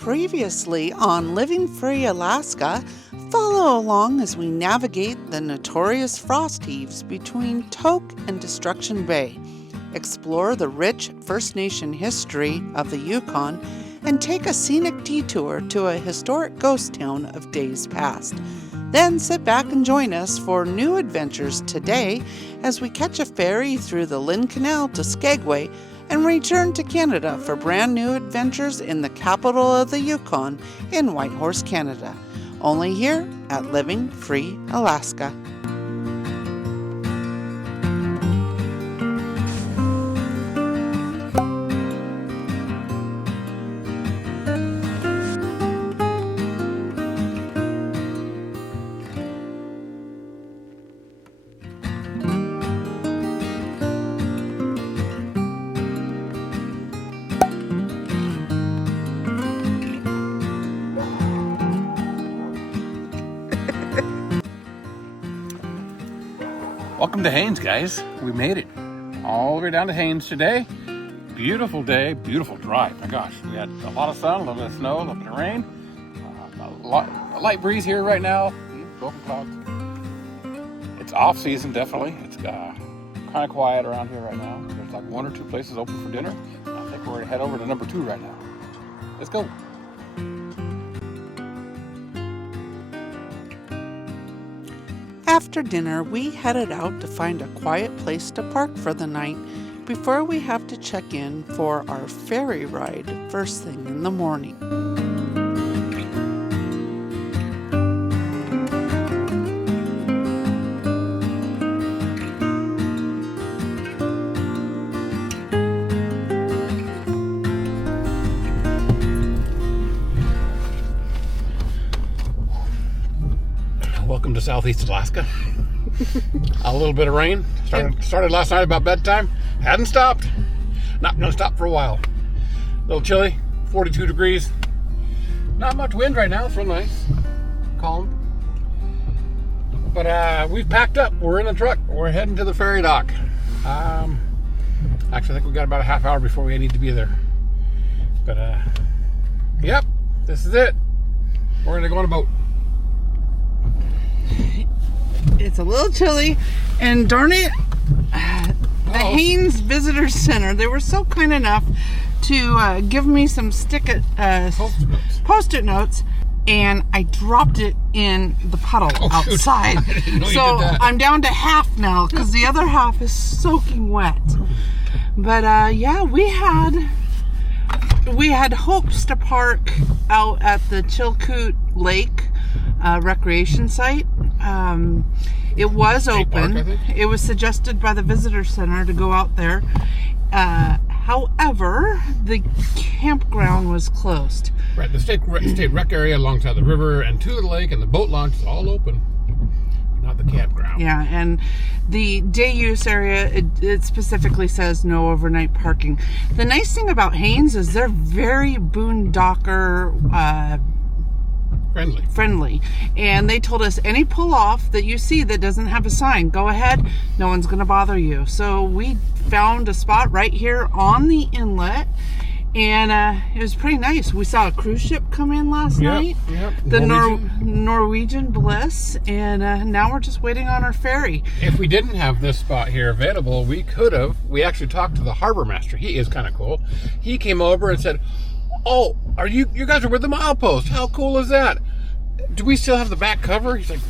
Previously on Living Free Alaska, follow along as we navigate the notorious frost heaves between Tok and Destruction Bay, explore the rich First Nation history of the Yukon, and take a scenic detour to a historic ghost town of days past. Then sit back and join us for new adventures today as we catch a ferry through the Lynn Canal to Skagway and return to Canada for brand new adventures in the capital of the Yukon in Whitehorse, Canada. Only here at Living Free Alaska. Welcome to Haines, guys. We made it all the way down to Haines today. Beautiful day, beautiful drive. My gosh, we had a lot of sun, a little bit of snow, a little bit of rain. A light breeze here right now. Broken clouds. It's off season, definitely. It's kind of quiet around here right now. There's like one or two places open for dinner. I think we're going to head over to number 2 right now. Let's go. After dinner, we headed out to find a quiet place to park for the night before we have to check in for our ferry ride first thing in the morning. Welcome to Southeast Alaska. A little bit of rain. Started last night about bedtime. Hadn't stopped. Not going to stop for a while. A little chilly. 42 degrees. Not much wind right now. It's real nice. Calm. But we've packed up. We're in the truck. We're heading to the ferry dock. Actually, I think we've got about a half hour before we need to be there. But, yep. This is it. We're going to go on a boat. It's a little chilly, and darn it, the Haines Visitor Center, they were so kind enough to give me some post-it notes, and I dropped it in the puddle outside. So I'm down to half now because the other half is soaking wet. But yeah, we had hopes to park out at the Chilkoot Lake recreation site. It was open. Park, it was suggested by the visitor center to go out there. However, the campground was closed. Right, the state rec area alongside the river and to the lake and the boat launch is all open. Not the campground. Yeah, and the day use area, it specifically says no overnight parking. The nice thing about Haines is they're very boondocker friendly, and they told us any pull off that you see that doesn't have a sign, go ahead, no one's going to bother you. So we found a spot right here on the inlet, and it was pretty nice. We saw a cruise ship come in last night. The Norwegian Bliss, and now we're just waiting on our ferry. If we didn't have this spot here available, we actually talked to the harbor master. He is kind of cool. He came over and said, "Oh, are you guys are with the milepost? How cool is that? Do we still have the back cover?" He's like,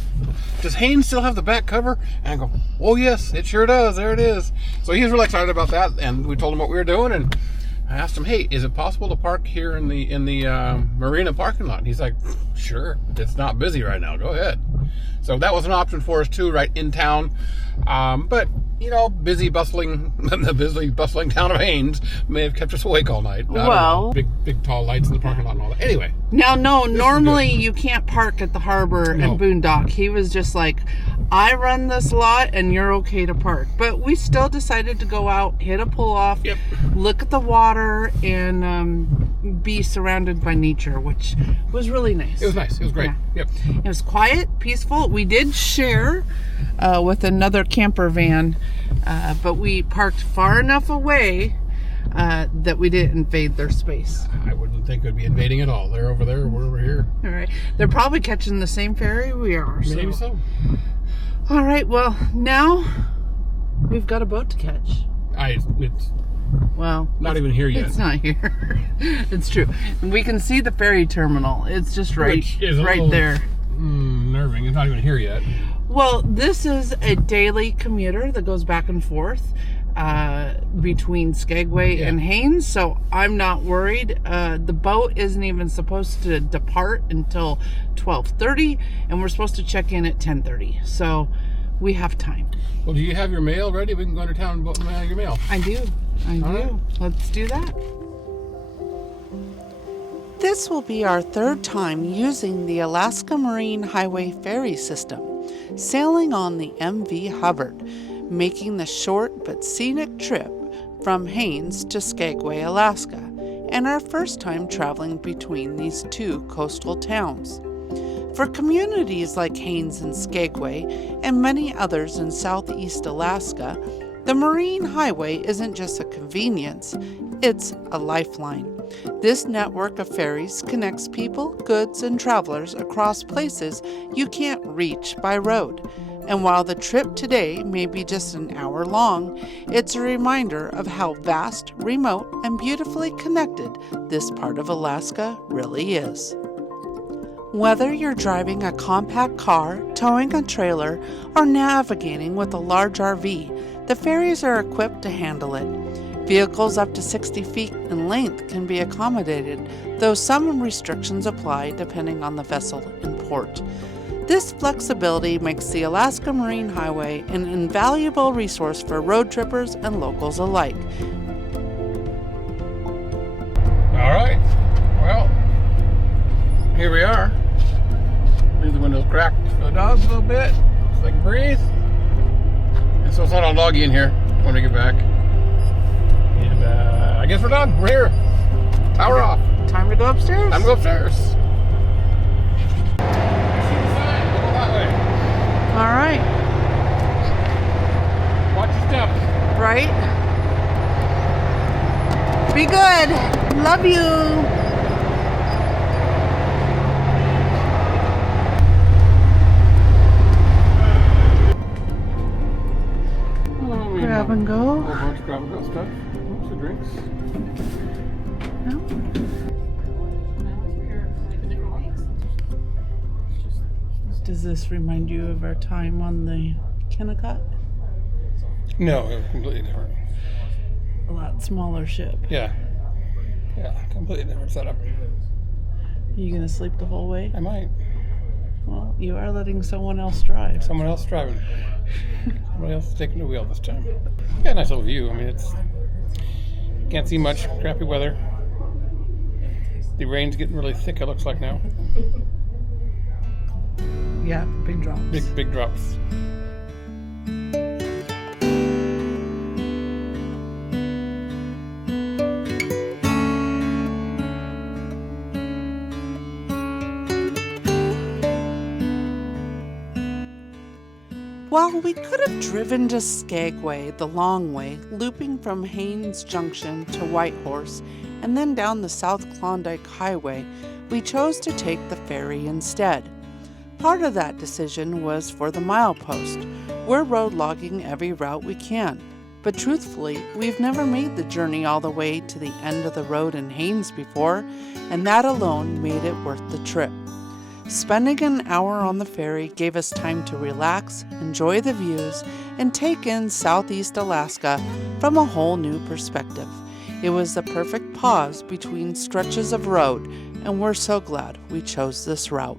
"Does Haines still have the back cover?" And I go, "Oh yes, it sure does. There it is." So he was really excited about that, and we told him what we were doing, and I asked him, "Hey, is it possible to park here in the marina parking lot?" And he's like, "Sure. It's not busy right now. Go ahead." So that was an option for us too, right in town. But you know, the busy bustling town of Haines may have kept us awake all night. Well, big tall lights in the parking lot and all that. Anyway. Now, no, normally you can't park at the harbor and boondock. He was just like, I run this lot and you're okay to park. But we still decided to go out, hit a pull off, look at the water, and be surrounded by nature, which was really nice. It was nice. It was great. Yeah. It was quiet, peaceful. We did share with another camper van, but we parked far enough away that we didn't invade their space. I wouldn't think it would be invading at all. They're over there, we're over here. All right. They're probably catching the same ferry we are. Maybe so. All right. Well, now we've got a boat to catch. It's Well, not even here yet. It's not here. It's true. And we can see the ferry terminal. It's just right there. Nerving. It's not even here yet. Well, this is a daily commuter that goes back and forth between Skagway and Haines, so I'm not worried. The boat isn't even supposed to depart until 12:30, and we're supposed to check in at 10:30, so we have time. Well, do you have your mail ready? We can go into town and mail your mail. I do. right. Let's do that. This will be our third time using the Alaska Marine Highway ferry system, sailing on the MV Hubbard, making the short but scenic trip from Haines to Skagway, Alaska, and our first time traveling between these two coastal towns. For communities like Haines and Skagway, and many others in southeast Alaska, the Marine Highway isn't just a convenience, it's a lifeline. This network of ferries connects people, goods, and travelers across places you can't reach by road. And while the trip today may be just an hour long, it's a reminder of how vast, remote, and beautifully connected this part of Alaska really is. Whether you're driving a compact car, towing a trailer, or navigating with a large RV, the ferries are equipped to handle it. Vehicles up to 60 feet in length can be accommodated, though some restrictions apply depending on the vessel in port. This flexibility makes the Alaska Marine Highway an invaluable resource for road trippers and locals alike. All right. Well, here we are. Leave the windows cracked for the dogs a little bit so they can breathe. And so it's not all doggy in here when we get back. And I guess we're done. We're here. Power off. Time to go upstairs? Time to go upstairs. I see the sign. We'll go that way. All right. Watch your step. Right? Be good. Love you. Grab and go. A whole bunch of grab and go stuff. Lots of drinks. No? Does this remind you of our time on the Kennecott? No, it was completely different. A lot smaller ship. Yeah. Yeah, completely different setup. Are you going to sleep the whole way? I might. Well, you are letting someone else drive. Someone else driving. Somebody else is taking the wheel this time. Got a nice little view. I mean, it's can't see much. Crappy weather. The rain's getting really thick, it looks like now. Yeah, big drops. Big drops. While we could have driven to Skagway the long way, looping from Haines Junction to Whitehorse and then down the South Klondike Highway, we chose to take the ferry instead. Part of that decision was for the milepost. We're road logging every route we can, but truthfully, we've never made the journey all the way to the end of the road in Haines before, and that alone made it worth the trip. Spending an hour on the ferry gave us time to relax, enjoy the views, and take in Southeast Alaska from a whole new perspective. It was the perfect pause between stretches of road, and we're so glad we chose this route.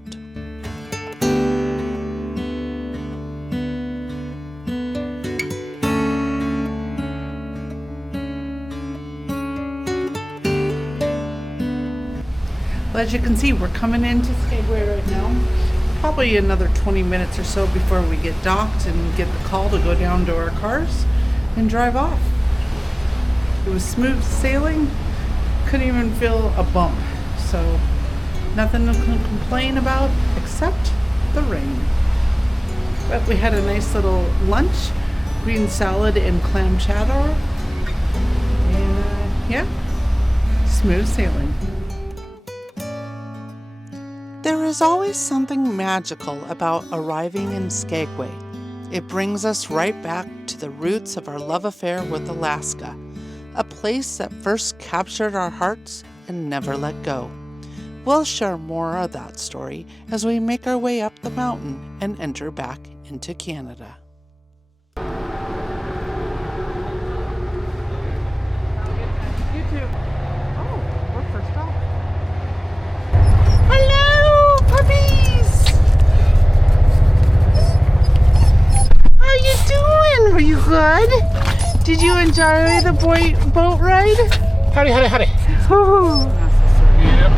Well, as you can see, we're coming into Skagway right now. Probably another 20 minutes or so before we get docked and get the call to go down to our cars and drive off. It was smooth sailing, couldn't even feel a bump. So nothing to complain about except the rain. But we had a nice little lunch, green salad and clam chowder. And Yeah. Smooth sailing. There is always something magical about arriving in Skagway. It brings us right back to the roots of our love affair with Alaska, a place that first captured our hearts and never let go. We'll share more of that story as we make our way up the mountain and enter back into Canada. You too. Oh, we're first off. Hello, puppies! How you doing? Were you good? Did you enjoy the boat ride? Howdy. Ooh. Yep.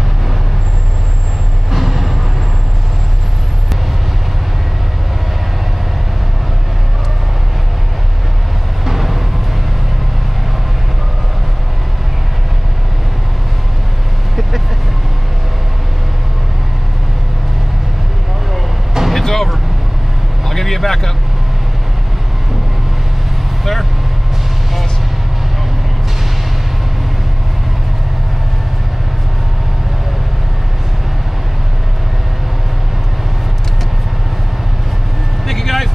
It's over. I'll give you a backup. Clear? Thank you, guys.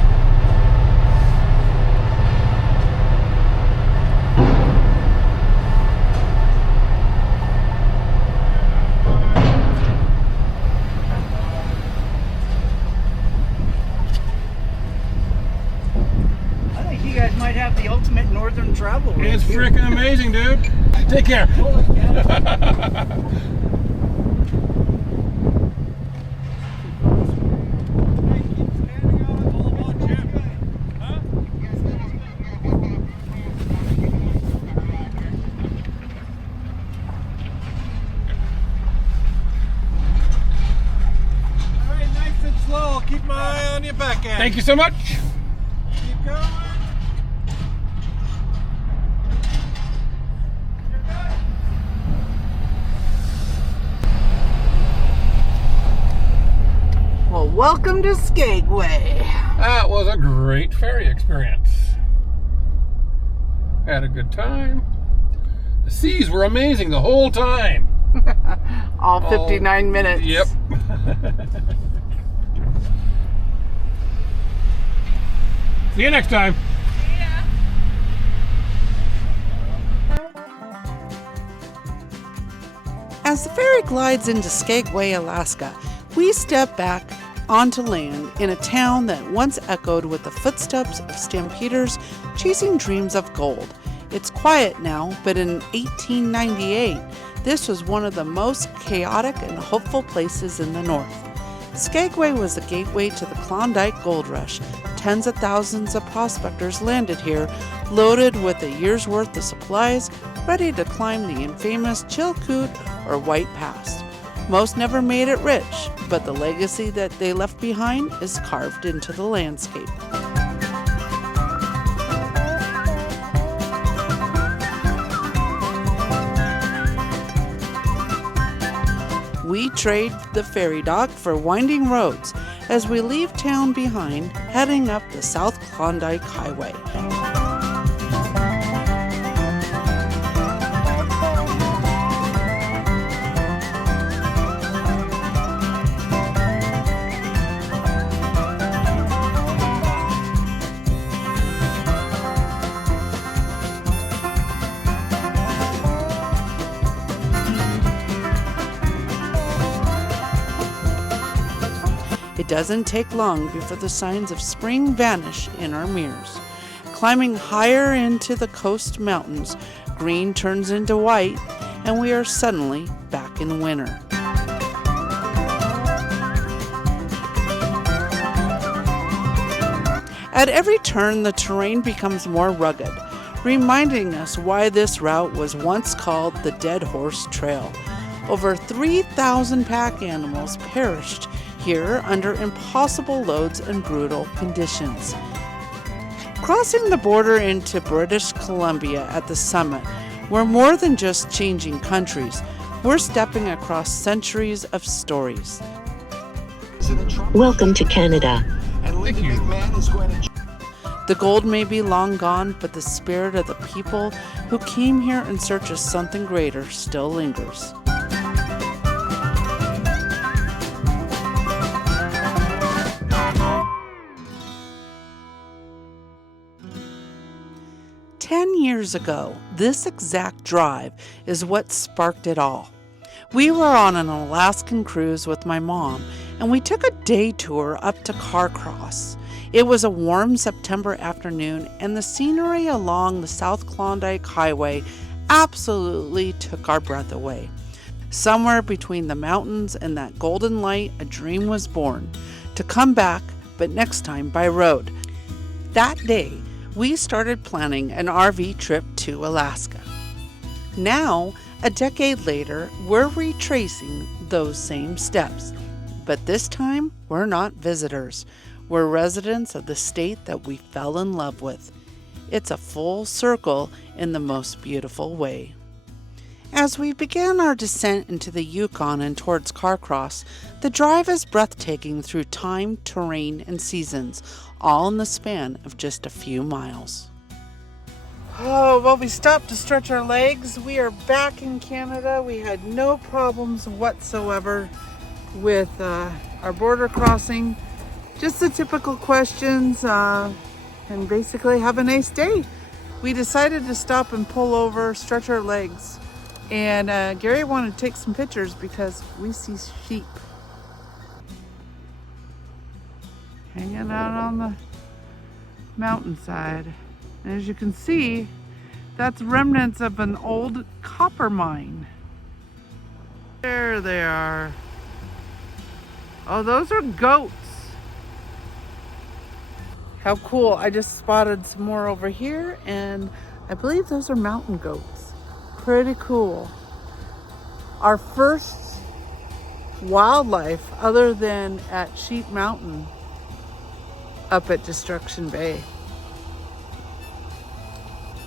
I think you guys might have the ultimate northern travel route. It's freaking amazing, dude. Take care. Alright, nice and slow. Keep my eye on your back end. Thank you so much. Keep going. You're good. Well, welcome to Skagway. That was a great ferry experience. Had a good time. The seas were amazing the whole time. All 59 minutes. Yep. See you next time. As the ferry glides into Skagway, Alaska, we step back onto land in a town that once echoed with the footsteps of stampeders chasing dreams of gold. It's quiet now, but in 1898, this was one of the most chaotic and hopeful places in the north. Skagway was the gateway to the Klondike Gold Rush. Tens of thousands of prospectors landed here, loaded with a year's worth of supplies, ready to climb the infamous Chilkoot or White Pass. Most never made it rich, but the legacy that they left behind is carved into the landscape. We trade the ferry dock for winding roads as we leave town behind, heading up the South Klondike Highway. It doesn't take long before the signs of spring vanish in our mirrors. Climbing higher into the coast mountains, green turns into white, and we are suddenly back in winter. At every turn, the terrain becomes more rugged, reminding us why this route was once called the Dead Horse Trail. Over 3,000 pack animals perished here under impossible loads and brutal conditions. Crossing the border into British Columbia at the summit, we're more than just changing countries. We're stepping across centuries of stories. Welcome to Canada. Thank you. The gold may be long gone, but the spirit of the people who came here in search of something greater still lingers. Years ago, this exact drive is what sparked it all. We were on an Alaskan cruise with my mom, and we took a day tour up to Carcross. It was a warm September afternoon, and the scenery along the South Klondike Highway absolutely took our breath away. Somewhere between the mountains and that golden light, a dream was born, to come back, but next time by road. That day, we started planning an RV trip to Alaska. Now, a decade later, we're retracing those same steps. But this time, we're not visitors. We're residents of the state that we fell in love with. It's a full circle in the most beautiful way. As we began our descent into the Yukon and towards Carcross, the drive is breathtaking through time, terrain, and seasons, all in the span of just a few miles. Oh, well, we stopped to stretch our legs. We are back in Canada. We had no problems whatsoever with our border crossing. Just the typical questions, and basically have a nice day. We decided to stop and pull over, stretch our legs. And Gary wanted to take some pictures because we see sheep hanging out on the mountainside. And as you can see, that's remnants of an old copper mine. There they are. Oh, those are goats. How cool. I just spotted some more over here, and I believe those are mountain goats. Pretty cool. Our first wildlife other than at Sheep Mountain up at Destruction Bay.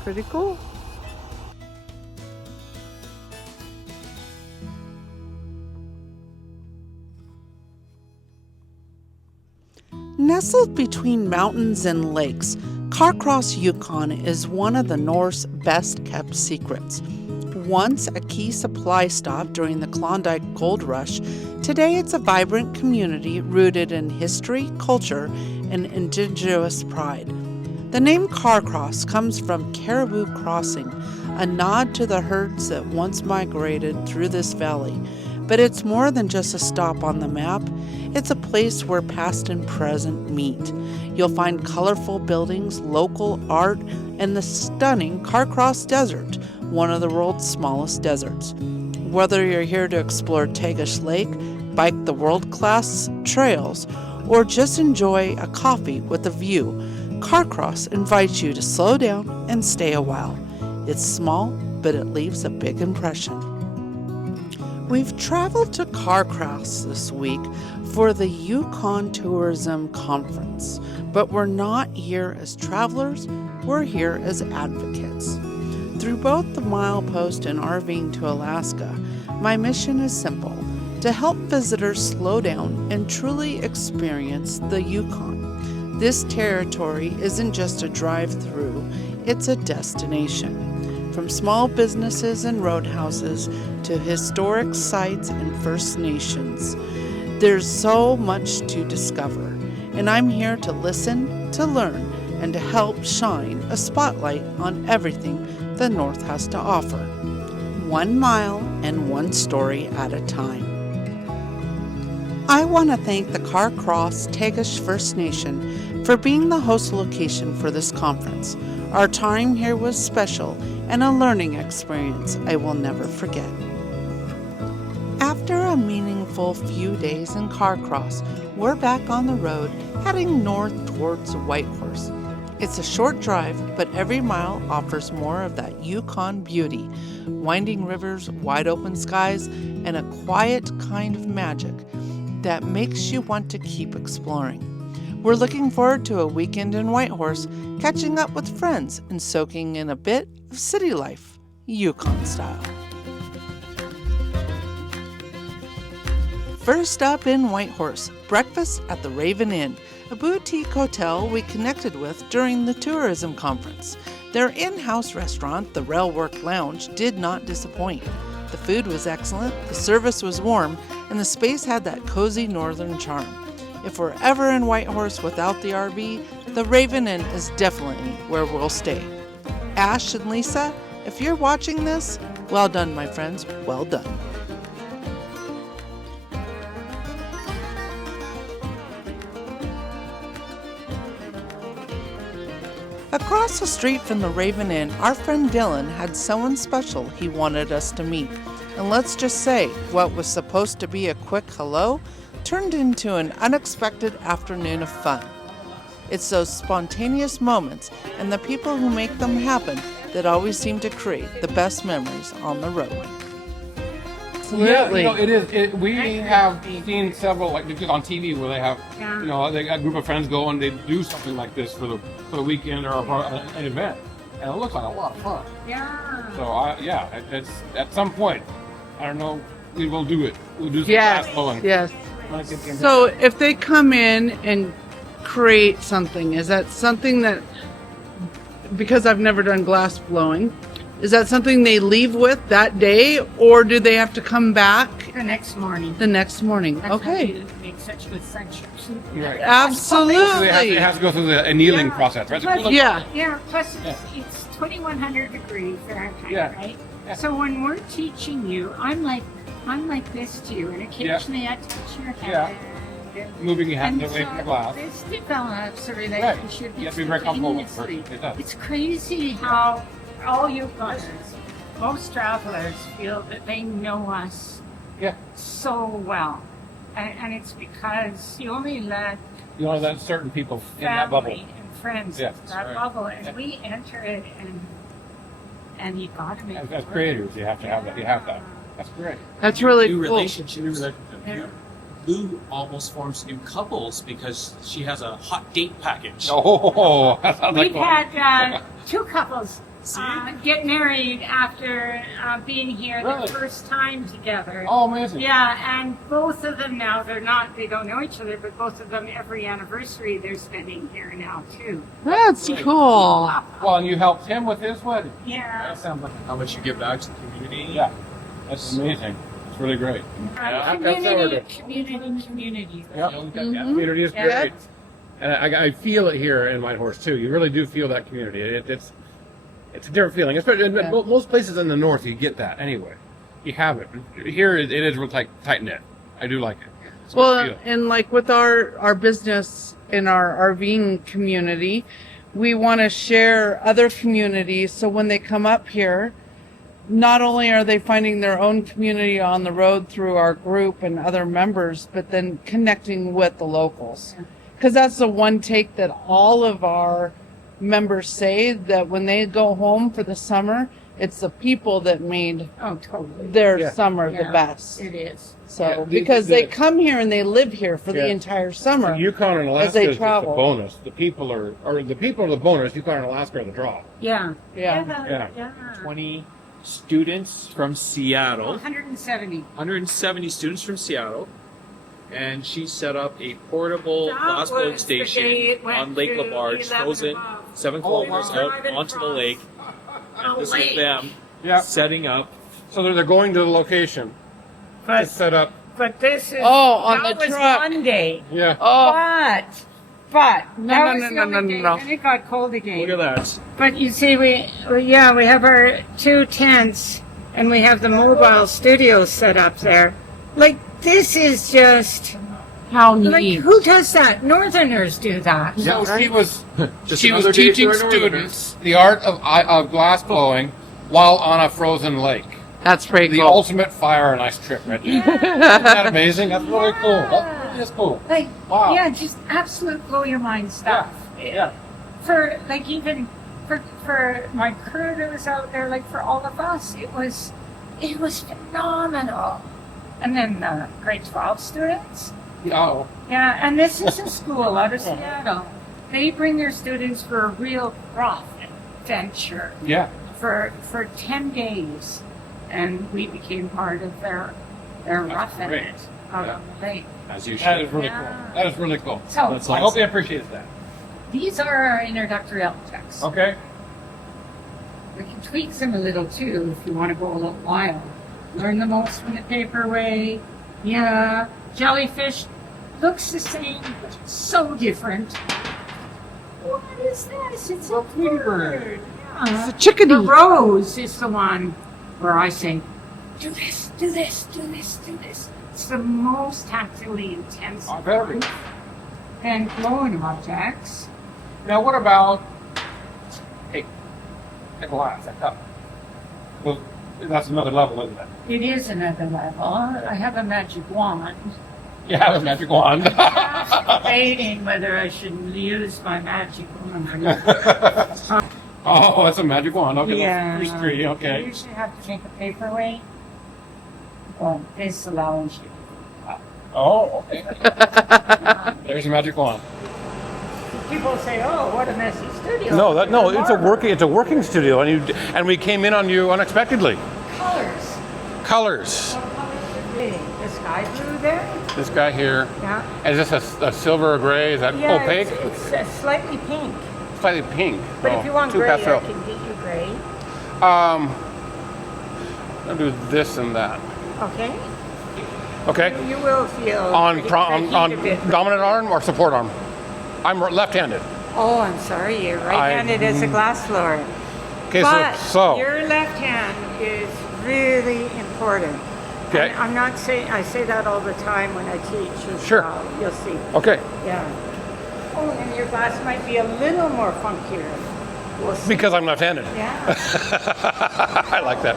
Pretty cool. Nestled between mountains and lakes, Carcross Yukon is one of the North's best kept secrets. Once a key supply stop during the Klondike Gold Rush, today it's a vibrant community rooted in history, culture, and indigenous pride. The name Carcross comes from Caribou Crossing, a nod to the herds that once migrated through this valley. But it's more than just a stop on the map. It's a place where past and present meet. You'll find colorful buildings, local art, and the stunning Carcross Desert, one of the world's smallest deserts. Whether you're here to explore Tagish Lake, bike the world-class trails, or just enjoy a coffee with a view, Carcross invites you to slow down and stay a while. It's small, but it leaves a big impression. We've traveled to Carcross this week for the Yukon Tourism Conference, but we're not here as travelers, we're here as advocates. Through both the milepost and RVing to Alaska, my mission is simple: to help visitors slow down and truly experience the Yukon. This territory isn't just a drive-through, it's a destination. From small businesses and roadhouses to historic sites and First Nations, there's so much to discover, and I'm here to listen, to learn, and to help shine a spotlight on everything the North has to offer, 1 mile and one story at a time. I want to thank the Carcross Tagish First Nation for being the host location for this conference. Our time here was special and a learning experience I will never forget. After a meaningful few days in Carcross, we're back on the road heading north towards Whitehorse. It's a short drive, but every mile offers more of that Yukon beauty, winding rivers, wide open skies, and a quiet kind of magic that makes you want to keep exploring. We're looking forward to a weekend in Whitehorse, catching up with friends and soaking in a bit of city life, Yukon style. First up in Whitehorse, breakfast at the Raven Inn, a boutique hotel we connected with during the tourism conference. Their in-house restaurant, the Railwork Lounge, did not disappoint. The food was excellent, the service was warm, and the space had that cozy northern charm. If we're ever in Whitehorse without the RV, the Raven Inn is definitely where we'll stay. Ash and Lisa, if you're watching this, well done, my friends, well done. Across the street from the Raven Inn, our friend Dylan had someone special he wanted us to meet. And let's just say, what was supposed to be a quick hello turned into an unexpected afternoon of fun. It's those spontaneous moments and the people who make them happen that always seem to create the best memories on the road. Yeah, it is. We have seen several, like just on TV, where they have, they got a group of friends go and they do something like this for the weekend or an event, and it looks like a lot of fun. Yeah. So it's at some point, I don't know, we will do it. We'll do some Yes, glass blowing. yes. So So if they come in and create something, is that something that, because I've never done glass blowing, is that something they leave with that day, or do they have to come back The next morning. the next morning? That's Okay. how you make such good friendships. right. Absolutely. It has to go through the annealing Yeah. process, right? Plus- Yeah. Yeah, plus it's 2100 degrees Fahrenheit, Yeah. right? Yeah. So when we're teaching you, I'm like this to you, and occasionally I touch your hand. Moving your hand And away from the glass. this develops a relationship. You have to be very comfortable with it. instantaneously. It does. It's crazy how all Yukoners, most travelers feel that they know us Yeah. so well. And it's because you only let You know that certain people in that bubble. family and friends Yeah, into that right. bubble, and Yeah. we enter it, and you gotta make it As work. creators, you have to have that. You have that. That's great. That's really New cool. relationships. Yeah. Lou almost forms new couples because she has a hot date package. Oh, that sounds like We've fun. had two couples See? get married after being here Really? the first time together. Oh, amazing. Yeah, and both of them now, they don't know each other, but both of them, every anniversary they're spending here now too. That's cool. Well, and you helped him with his wedding. Yeah. That sounds like How much you give back to the community. yeah. That's amazing. It's really great. Yeah, that's what we're doing. Community. Yep. Mhm. Community is Yeah. great. And I feel it here in Whitehorse too. You really do feel that community. It's a different feeling. Especially in most places in the north, you get that anyway. You have it. Here it is real tight knit. I do like it. That's what I Well, feel. and like with our business in our RVing community, we want to share other communities. So when they come up here, not only are they finding their own community on the road through our group and other members, but then connecting with the locals. Because that's the one take that all of our members say, that when they go home for the summer, it's the people that made Oh, totally. their Yeah. summer the Yeah. best. It is. So Yeah, because the- they come here and they live here for Yeah. the entire summer. Yukon and Alaska they is just travel. a bonus. The people are the bonus. Yukon and Alaska are the draw. Yeah. Yeah. Yeah. 20 students from Seattle. 170. 170 students from Seattle. And she set up a portable That glass blowing was the day station it went on Lake to LaBarge, 11 frozen above. 7 Oh, kilometers wow. out onto the lake. And this lake. is them Yeah. setting up. So they're going to the location to But set up. but this is Oh, on that the was truck. one day. Yeah. Oh, But No, that no, was no, the no, only no, day. no. And it got cold again. Look at that. But you see, we have our 2 tents, and we have the mobile studio set up there. Like, this is just how like, neat. who does that? Northerners do that. So she was Just she was another day teaching for our students the art of glass blowing while on a frozen lake. That's pretty The cool. ultimate fire and ice trip, right there. Isn't that amazing? That's really cool. That really is cool. Like, Wow. yeah, just absolute blow your mind stuff. Yeah. For like even for my crew that was out there, like for all of us, it was phenomenal. And then grade 12 students. Oh, Yeah, and this is a school out of Seattle. They bring their students for a real rough adventure yeah. for 10 days, and we became part of their rough great. event. out on the lake. As you That should. is really Yeah. cool. That is really cool. So That's I hope they appreciate that. these are our introductory objects. Okay. We can tweak them a little too if you want to go a little wild. Learn the most from the paper way. Yeah, jellyfish looks the same, but so different. What is this? It's a bird. Yeah. It's a chickadee. The rose is the one where I say, do this, do this, do this, do this. It's the most tactily intense. Very. And glowing objects. Now, what about a glass, a cup? Well, that's another level, isn't it? It is another level. I have a magic wand. You have a magic wand. Debating whether I should use my magic wand or not. Oh, that's a magic wand. Okay, Yeah. there's three. I Okay. usually have to make a paperweight. Well, this allows you. Oh, okay. There's your magic wand. People say, "Oh, what a messy studio." No, it's a Marvel. it's a working studio, and we came in on you unexpectedly. Colors. Colors. What colors are they? The sky blue there. This guy here. Yeah. Is this a silver or gray? Is that Yeah, opaque? it's slightly pink. Slightly pink. But Oh, if you want too gray, pastel. I can get you gray. I'll do this and that. Okay. Okay. You will feel On the on heat a bit. dominant arm or support arm? I'm left-handed. Oh, I'm sorry. You're right-handed as a glass blower. Okay, But so your left hand is really important. Okay. And I'm not saying, I say that all the time when I teach as Sure. well. You'll see. okay, Yeah. Oh, and your glass might be a little more funkier. We'll see. because I'm left-handed. Yeah. I like that.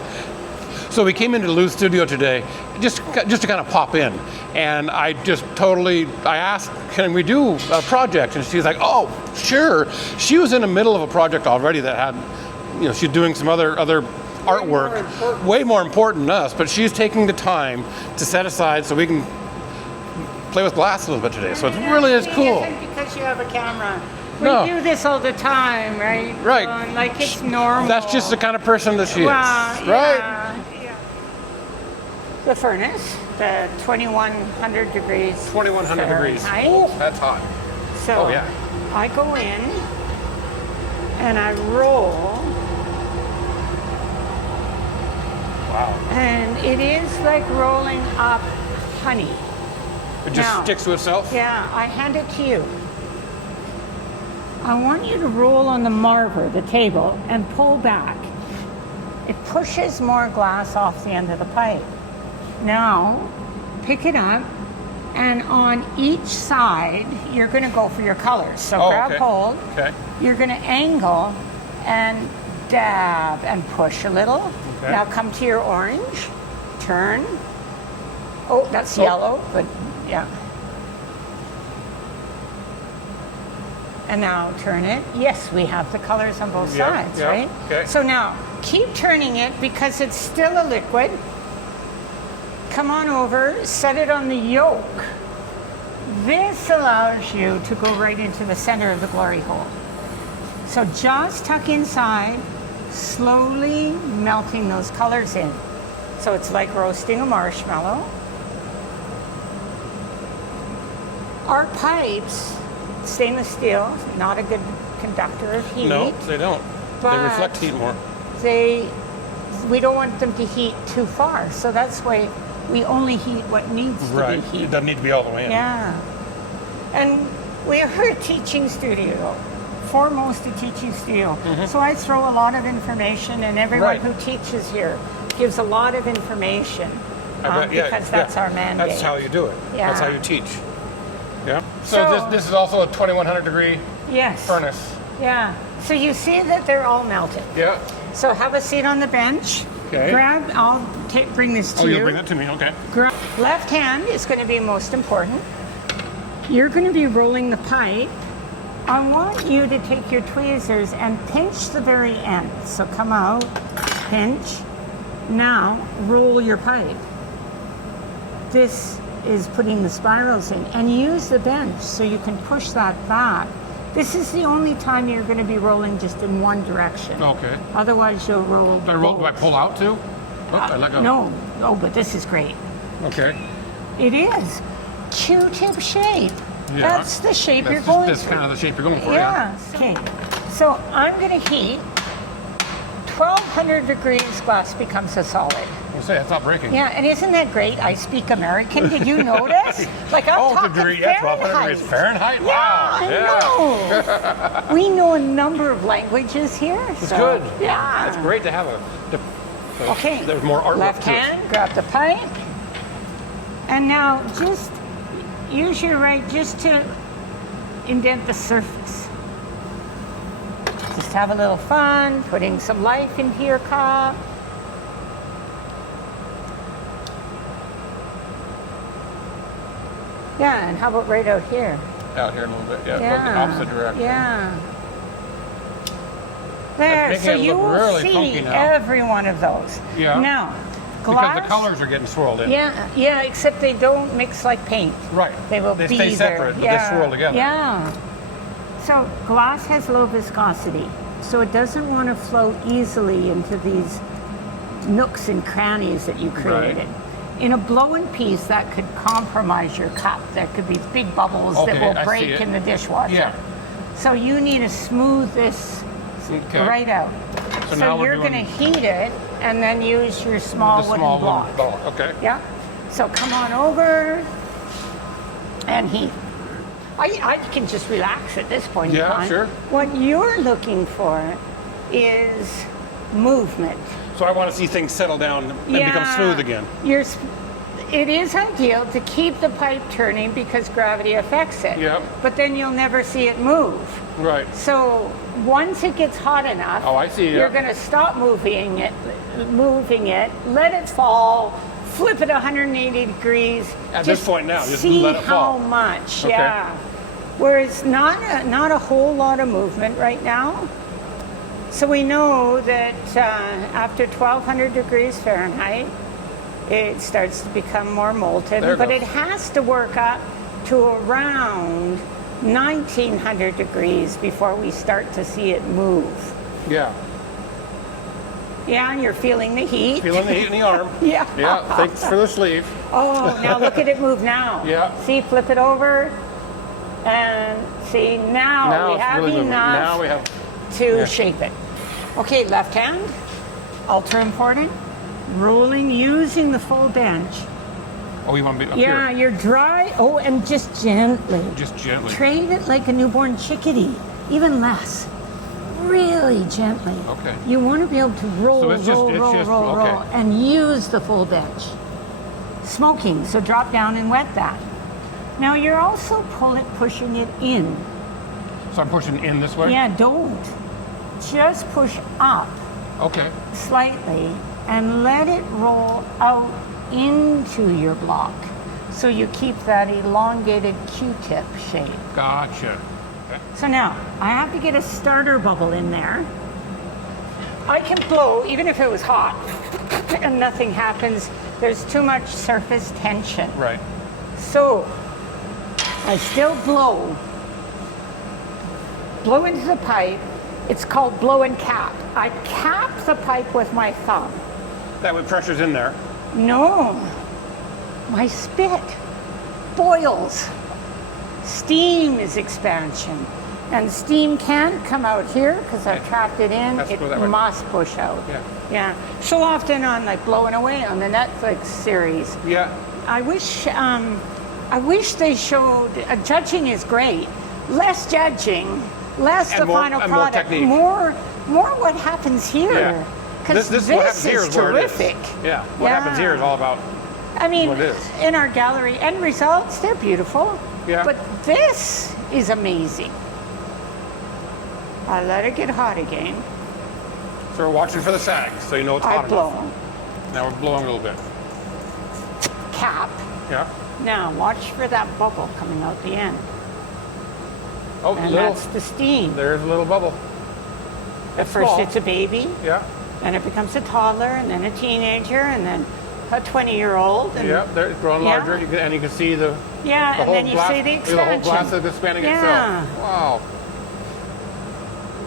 So we came into Lou's studio today just to kind of pop in, and I asked, can we do a project? And she's like, oh, sure. She was in the middle of a project already that had, she's doing some other artwork, way more important than us, but she's taking the time to set aside so we can play with glass a little bit today. So it really is cool. It isn't because you have a camera. We No. do this all the time, right? Right. Like it's normal. That's just the kind of person that she is, Well, right? yeah. The furnace, the 2100 degrees. 2100 degrees. Fahrenheit. That's hot. So Oh, yeah. I go in and I roll, Wow. and it is like rolling up honey. It just Now- sticks to itself? Yeah, I hand it to you. I want you to roll on the marver, the table, and pull back. It pushes more glass off the end of the pipe. Now, pick it up, and on each side, you're going to go for your colors. So Oh, grab okay. hold. Okay. You're going to angle and dab and push a little. Okay. Now come to your orange. Turn. Oh, that's yellow, but yeah. And now turn it. Yes, we have the colors on both Yeah, sides, yeah, right? okay. So now keep turning it because it's still a liquid. Come on over, set it on the yolk. This allows you to go right into the center of the glory hole. So just tuck inside, slowly melting those colors in. So it's like roasting a marshmallow. Our pipes, stainless steel, not a good conductor of heat. No, they don't. They But- reflect heat more. We don't want them to heat too far. So that's why we only heat what needs to Right. be It heated. doesn't need to be all the way in. Yeah. And we are a teaching studio, foremost a teaching studio. So I throw a lot of information, and everyone Right. who teaches here gives a lot of information because that's our mandate. That's how you do it. Yeah. That's how you teach. Yeah. So, So- this is also a 2100 degree Yes. furnace. Yeah. So you see that they're all melted. Yeah. So have a seat on the bench. Okay. I'll bring this to Oh, you. you'll bring that to me. Okay. Left hand is going to be most important. You're going to be rolling the pipe. I want you to take your tweezers and pinch the very end. So come out, pinch. Now roll your pipe. This is putting the spirals in, and use the bench so you can push that back. This is the only time you're going to be rolling just in one direction. Okay. Otherwise, you'll roll. Do I both. pull out too? Oh, I let go. No. Oh, but this is great. Okay. It is. Q-tip shape. Yeah. That's the shape you're going That's for. kind of the shape you're going for. Yeah. Okay. So I'm going to heat. 1200 degrees, glass becomes a solid. We'll say it's not breaking. Yeah, and isn't that great? I speak American. Did you notice? Like I'm talking degree, Fahrenheit. 1200 degrees Fahrenheit. Yeah, Wow. I know. We know a number of languages here. It's so, good. Yeah. It's great to have Okay. There's more artwork Left to it. hand, grab the pipe, and now just use your right just to indent the surface. Just have a little fun, putting some life into your cup. Yeah, and how about right out here? Out here a little bit. Yeah, go the opposite direction. Yeah. There, That's so making it you look will really funky see now. every one of those. Yeah. Now, glass. Because the colors are getting swirled in. Yeah, except they don't mix like paint. Right. They will They be stay there. separate, but they swirl together. Yeah. So glass has low viscosity, so it doesn't want to flow easily into these nooks and crannies that you created. In a blow-in piece, that could compromise your cup. There could be big bubbles that will I see break it. in the dishwasher. Yeah. So you need to smooth this Okay. right out. So now we're you're going to doing heat it and then use your small the wooden small block. wooden block. Okay. Yeah. So come on over and heat. I can just relax at this point in Yeah, time. sure. What you're looking for is movement. So I want to see things settle down and become smooth again. It is ideal to keep the pipe turning because gravity affects it. Yep. But then you'll never see it move. Right. So once it gets hot enough, Oh, I see, yeah. you're going to stop moving it, let it fall, flip it 180 degrees. At this point now, just see let it fall. how much, Okay. yeah. Whereas not a whole lot of movement right now. So we know that after 1200 degrees Fahrenheit, it starts to become more molten, There it but goes. it has to work up to around 1900 degrees before we start to see it move. Yeah. Yeah, and you're feeling the heat. Feeling the heat in the arm. Yeah. Yeah. Thanks for the sleeve. Oh, now look at it move now. Yeah. See, flip it over, and see now, we it's have really moving. enough Now we have. to shape it. Okay, left hand, ultra important. Rolling using the full bench. Oh, you want to be up Yeah, here? you're dry. Oh, and just gently. Just gently. Trade it like a newborn chickadee, even less. Really gently. Okay. You want to be able to roll, So it's just- roll, it's roll, just- roll, okay. roll, and use the full bench. Smoking, so drop down and wet that. Now you're also pushing it in. So I'm pushing in this way? Yeah, don't. Just push up Okay. slightly and let it roll out into your block. So you keep that elongated Q-tip shape. Gotcha. So now, I have to get a starter bubble in there. I can blow, even if it was hot, and nothing happens. There's too much surface tension. Right. So, I still blow into the pipe. It's called blow and cap. I cap the pipe with my thumb. That way pressure's in there. No, my spit boils. Steam is expansion. And steam can't come out here because I've trapped it in. Has to It go that way. must push out. Yeah. Yeah. So often on like Blowing Away on the Netflix series, Yeah. I wish they showed, judging is great. Less judging, less And the more- final and more product, technique. more what happens here. Yeah. Because This this, what happens here is is where it is. terrific. Yeah. What happens here is all about. I mean, what it is. in our gallery, end results, they're beautiful. Yeah. But this is amazing. I let it get hot again. So we're watching for the sag, so you know it's I hot blow. enough. Now we're blowing a little bit. Cap. Yeah. Now watch for that bubble coming out the end. Oh, And little. that's the steam. There's a little bubble. At first small. it's a baby, Yeah. and it becomes a toddler, and then a teenager, and then a 20-year-old. And Yeah. They're growing Yeah. larger, and you can see the yeah, and whole then you glass. see the The whole expansion. glass is expanding Yeah. itself. Wow.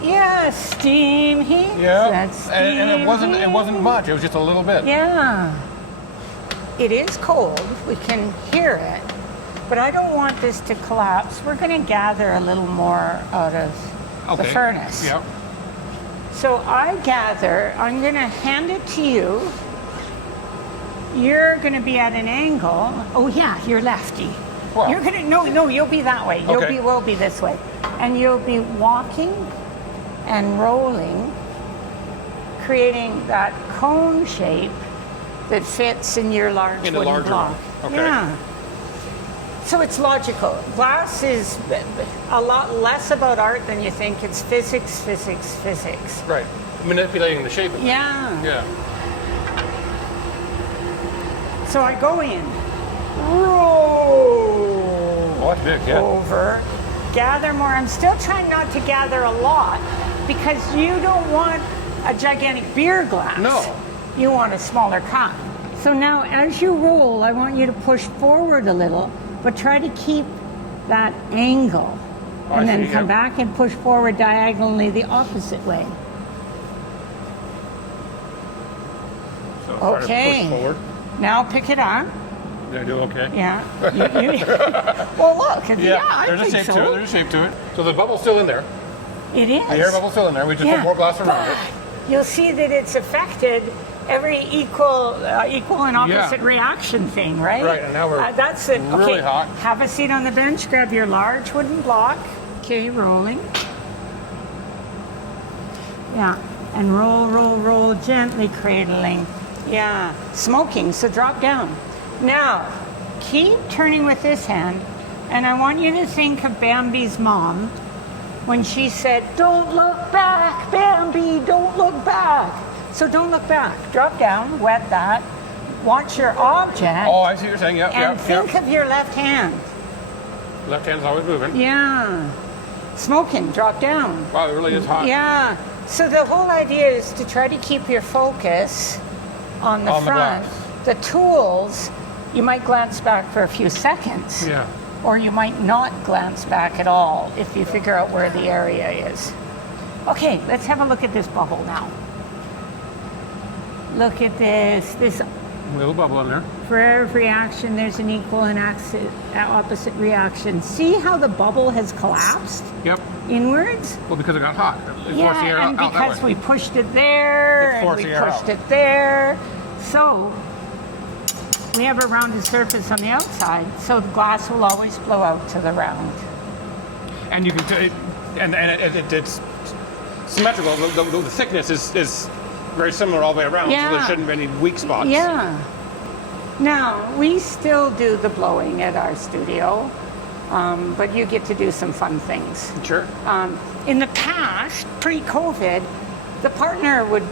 Yeah, steam heat. Yeah. That's steam And it wasn't heat. much. It was just a little bit. Yeah. it is cold. We can hear it. But I don't want this to collapse. We're going to gather a little more out of the furnace. Yep. So I gather, I'm going to hand it to you. You're going to be at an angle. Oh yeah, you're lefty. Well. You're going to, no, you'll be that way. We'll be this way. And you'll be walking and rolling, creating that cone shape that fits in your large In a wooden larger block. one. Okay. Yeah. So it's logical. Glass is a lot less about art than you think. It's physics, physics, physics. Right. Manipulating the shape of it. Yeah. Yeah. So I go in, roll Oh, that's big, yeah. over, gather more. I'm still trying not to gather a lot because you don't want a gigantic beer glass. No. You want a smaller cup. So now as you roll, I want you to push forward a little, but try to keep that angle. Oh, I And then see, come yeah. back and push forward diagonally the opposite way. So try to Okay. push forward. Now pick it up. Did I do okay? Yeah. Well, look. Yeah, I there's think a shape so. to it. There's a shape to it. So the bubble's still in there. It is. The air bubble's still in there. We just put more glass around it. You'll see that it's affected every equal and opposite Yeah. reaction thing, right? Right, and now we're that's it. really Okay, hot. have a seat on the bench. Grab your large wooden block. Okay, rolling. Yeah, and roll, roll, roll, gently cradling. Yeah, smoking. So drop down. Now, keep turning with this hand, and I want you to think of Bambi's mom when she said, "Don't look back, Bambi, don't look back." So don't look back. Drop down, wet that, watch your object, Oh, I see what you're saying. Yep, and think of your left hand. Left hand's always moving. Yeah. Smoking, drop down. Wow, it really is hot. Yeah. So the whole idea is to try to keep your focus on the On the front. glass. The tools, you might glance back for a few seconds. Yeah. Or you might not glance back at all if you figure out where the area is. Okay, let's have a look at this bubble now. Look at this. Little bubble in there. For every action, there's an equal and opposite reaction. See how the bubble has collapsed Yep. inwards? Well, because it got hot. It forced the air and out because that way. we pushed it there, It and forced we the air pushed out. it there. So we have a rounded surface on the outside, so the glass will always blow out to the round. And you can, it's symmetrical. The thickness is very similar all the way around, so Yeah. there shouldn't be any weak spots. Yeah. Now, we still do the blowing at our studio, but you get to do some fun things. Sure. In the past, pre-COVID, the partner would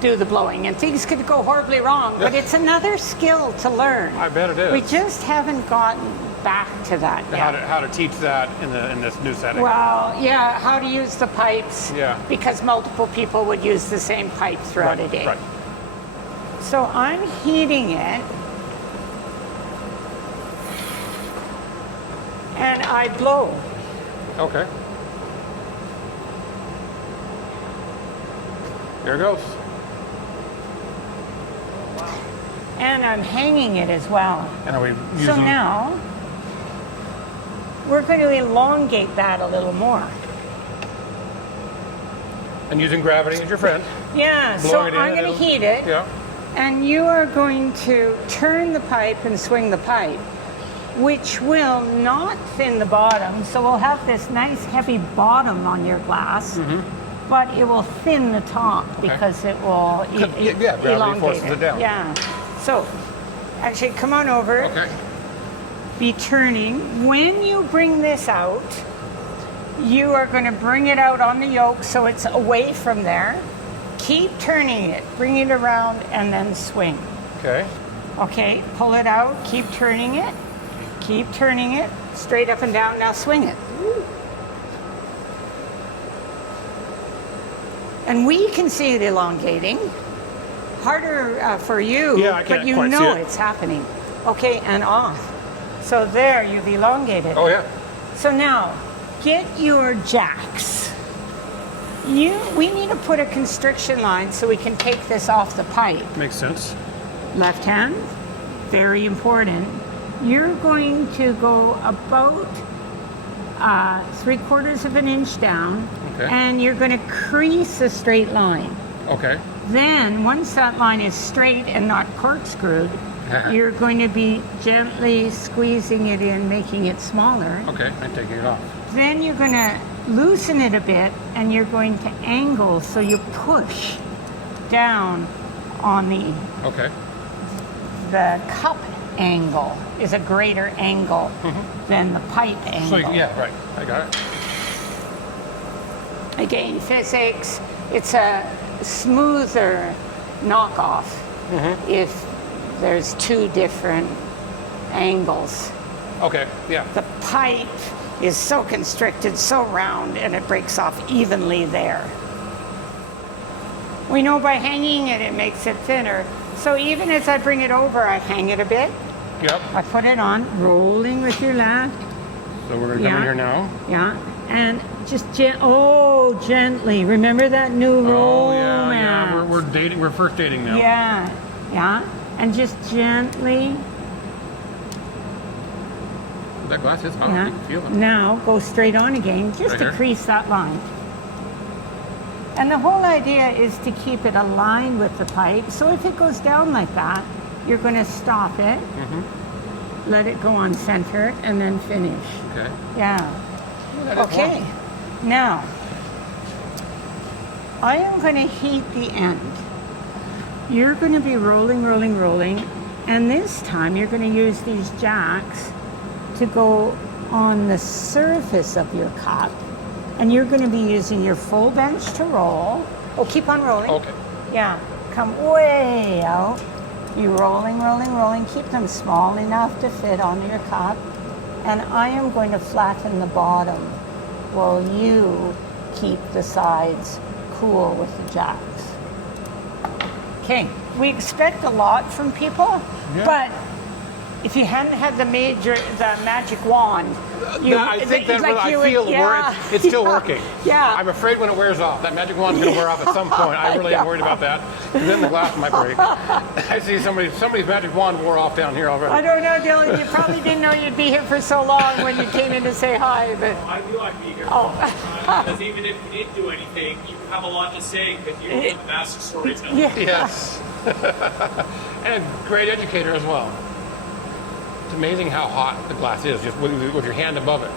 do the blowing and things could go horribly wrong, but it's another skill to learn. I bet it is. We just haven't gotten back to that yet. How to teach that in this new setting. Well, yeah, how to use the pipes. Yeah. Because multiple people would use the same pipe throughout a day. Right. So I'm heating it. And I blow. Okay. There it goes. And I'm hanging it as well. And are we using? So now, we're going to elongate that a little more. And using gravity as your friend. Yeah, so Blowing it in I'm and going to it'll- heat it. Yeah. And you are going to turn the pipe and swing the pipe, which will not thin the bottom. So we'll have this nice heavy bottom on your glass, but it will thin the top because it will gravity elongate forces it down. Yeah. So actually, come on over. Okay. Be turning. When you bring this out, you are going to bring it out on the yoke so it's away from there. Keep turning it, bring it around, and then swing. Okay. Okay, pull it out, keep turning it, straight up and down, now swing it. And we can see it elongating. Harder for you, Yeah, I but can't you quite see know it. it's happening. Okay, and off. So there, you've elongated. Oh yeah. So now, get your jacks. We need to put a constriction line so we can take this off the pipe. Makes sense. Left hand, very important. You're going to go about 3/4 of an inch down, Okay. and you're going to crease a straight line. Okay. Then, once that line is straight and not corkscrewed, you're going to be gently squeezing it in, making it smaller. Okay, I'm taking it off. Then you're going to loosen it a bit, and you're going to angle, so you push down on Okay. the cup angle is a greater angle than the pipe angle. So, yeah, right. I got it. Again, physics, it's a smoother knockoff if there's two different angles. Okay, yeah. The pipe is so constricted, so round, and it breaks off evenly there. We know by hanging it, it makes it thinner. So even as I bring it over, I hang it a bit. Yep. I put it on, rolling with your left. So we're going to come in here now. Yeah, and just gently. Remember that new Oh, yeah, romance? yeah. We're dating. We're first dating now. Yeah, yeah, and just gently. That glass is hot. Yeah. You can feel it. Now go straight on again, just Right to here? crease that line. And the whole idea is to keep it aligned with the pipe. So if it goes down like that, you're going to stop it, let it go on center, and then finish. Okay. Yeah. That is Okay. warm. Now, I am going to heat the end. You're going to be rolling, rolling, rolling, and this time you're going to use these jacks to go on the surface of your cup, and you're going to be using your full bench to roll. Oh, keep on rolling. Okay. Yeah, come way out. You rolling, rolling, rolling. Keep them small enough to fit onto your cup. And I am going to flatten the bottom while you keep the sides cool with the jacks. Okay, we expect a lot from people, but if you hadn't had the magic wand, I think that's what I feel where it's still working. Yeah. I'm afraid when it wears off, that magic wand's going to wear off at some point. I really am worried about that. And then the glass might break. I see somebody's magic wand wore off down here already. I don't know, Dylan. You probably didn't know you'd be here for so long when you came in to say hi, but I knew I'd be here. oh. Because even if you didn't do anything, you have a lot to say because you're the master storyteller. Yeah. Yes. And great educator as well. It's amazing how hot the glass is just with your hand above it.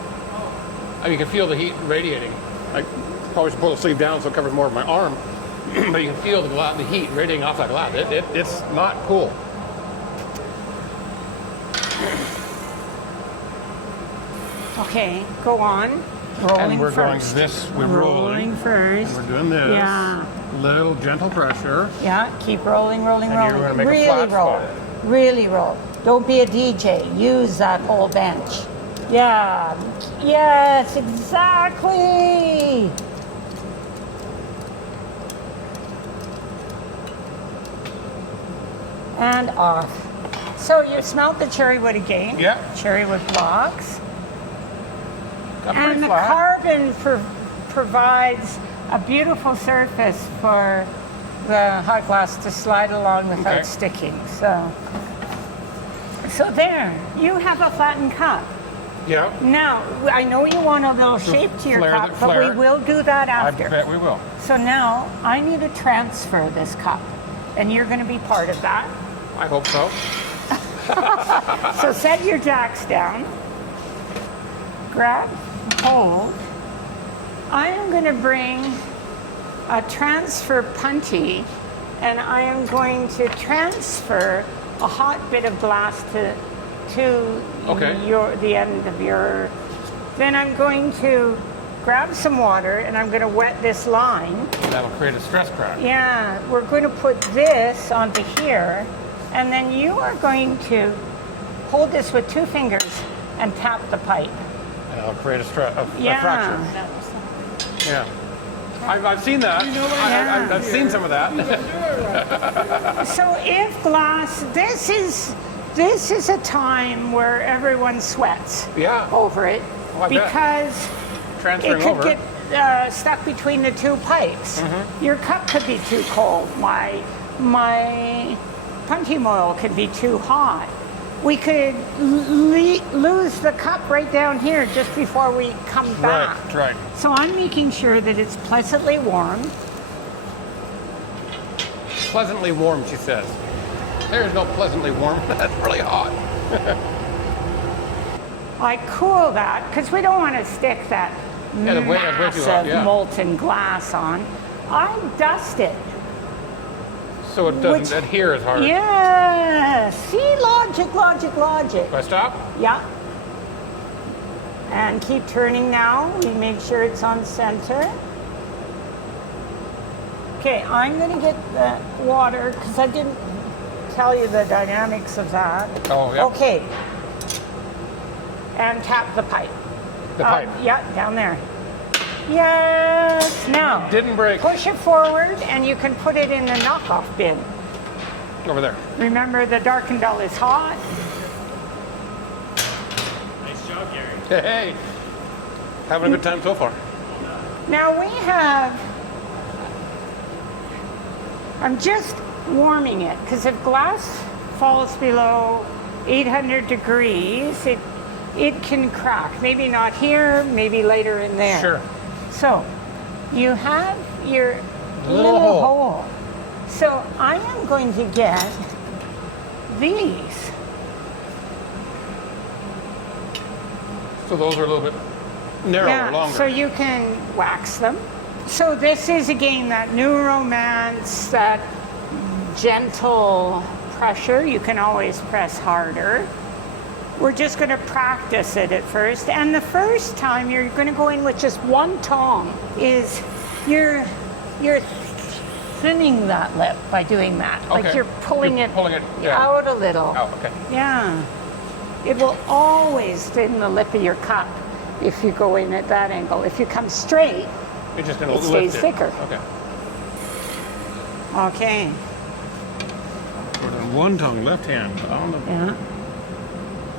I mean, you can feel the heat radiating. I probably should pull the sleeve down so it covers more of my arm, but you can feel the heat radiating off that glass. It's not cool. Okay, go on. Rolling And we're first. going this, we're rolling. First. And we're doing this. Yeah. Little gentle pressure. Yeah, keep rolling, rolling, And rolling. you're gonna make a really flat roll. spot. Really roll. Don't be a DJ. Use that whole bench. Yeah. Yes, exactly. And off. So you smelt the cherry wood again. Yeah. Cherry wood blocks. Got pretty And the flat. carbon provides a beautiful surface for the hot glass to slide along without Okay. sticking. So there, you have a flattened cup. Yeah. Now, I know you want a little shape to your flare cup, it, but flare we it. will do that I after. bet we will. So now, I need to transfer this cup, and you're going to be part of that. I hope so. So set your jacks down. Grab, hold. I am going to bring a transfer punty, and I am going to transfer a hot bit of glass to Okay. the end of your. Then I'm going to grab some water, and I'm going to wet this line. That'll create a stress crack. Yeah, we're going to put this onto here, and then you are going to hold this with 2 fingers and tap the pipe. That'll create a fracture. Yeah. Yeah. I've seen that. Yeah. I've seen some of that. So if glass, this is a time where everyone sweats Yeah. over it Oh, I bet. because Transferring it could over. get stuck between the 2 pipes. Mm-hmm. Your cup could be too cold. My punty moil could be too hot. we could lose the cup right down here just before we come back. Right. So I'm making sure that it's pleasantly warm. Pleasantly warm, she says. There's no pleasantly warm. That's really hot. I cool that because we don't want to stick that That's way too hot, massive yeah. molten glass on. I dust it. So it doesn't adhere as hard. Yeah. See, logic. Do I stop? Yeah. And keep turning now. We make sure it's on center. Okay, I'm going to get the water because I didn't tell you the dynamics of that. Oh, yeah. Okay. And tap the pipe. The pipe. Yeah, down there. Yes. Now. Didn't break. Push it forward and you can put it in the knockoff bin. Over there. Remember, the Darkendale is hot. Nice job, Gary. Hey. Having a good time so far. Now we have, I'm just warming it because if glass falls below 800 degrees, it can crack. Maybe not here, maybe later in there. Sure. So you have your Little hole. So I am going to get these. So those are a little bit narrower, longer. So you can wax them. So this is again that new romance, that gentle pressure. You can always press harder. We're just going to practice it at first. And the first time you're going to go in with just one tong is you're thinning that lip by doing that. Okay. Like you're pulling it out a little. Oh, okay. Yeah. It will always thin the lip of your cup if you go in at that angle. If you come straight, You're just going to it lift stays thicker. Okay. Okay. We're on one tongue, left hand on the. Yeah.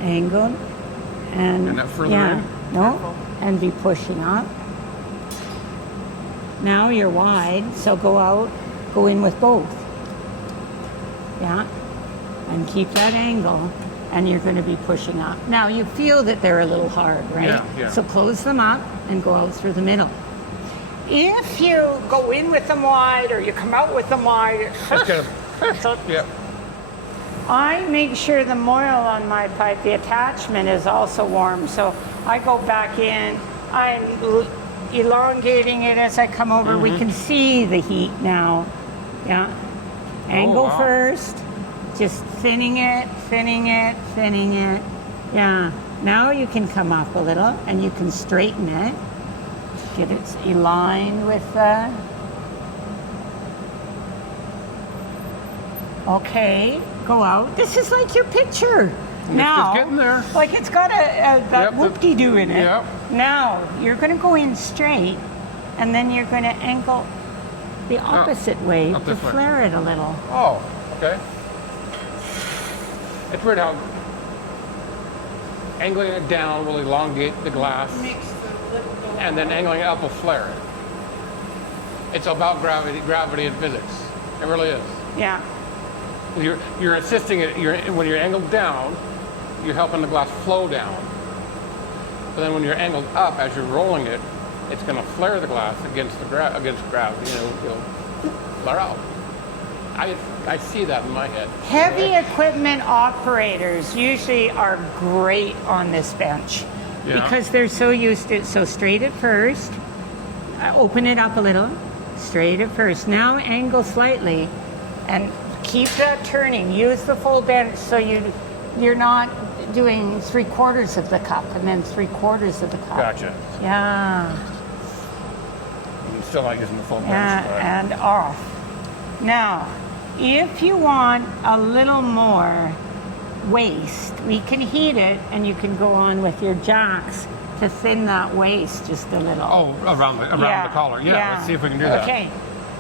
Angle. And that further in? No. And be pushing up. Now you're wide, so go out, go in with both. Yeah. And keep that angle, and you're going to be pushing up. Now you feel that they're a little hard, right? Yeah. So close them up and go out through the middle. If you go in with them wide or you come out with them wide, Just kind of. Yep. I make sure the moil on my pipe, the attachment, is also warm. So I go back in, I'm elongating it as I come over. We can see the heat now. Yeah. Angle wow. first, just thinning it. Yeah. Now you can come up a little and you can straighten it. Get it aligned with the. Okay, go out. This is like your picture. Now, just getting there. like it's got that whoop-de-doo in it. Yep. Now, you're going to go in straight, and then you're going to angle the opposite way up to this way. flare it a little. Oh, okay. It's weird how angling it down will elongate the glass, and then angling it up will flare it. It's about gravity and physics. It really is. Yeah. You're assisting it. When you're angled down, you're helping the glass flow down. But then when you're angled up, as you're rolling it, it's going to flare the glass against gravity. It'll flare out. I see that in my head. Heavy equipment operators usually are great on this bench because they're so used to it. So straight at first, open it up a little, straight at first. Now angle slightly and keep that turning. Use the full bench so you're not doing 3/4 of the cup and then 3/4 of the cup. Gotcha. Yeah. I'm still not using the full bench. Yeah, and off. Now, if you want a little more waste, we can heat it and you can go on with your jacks to thin that waist just a little. Oh, around the collar. Yeah, let's see if we can do that. Okay.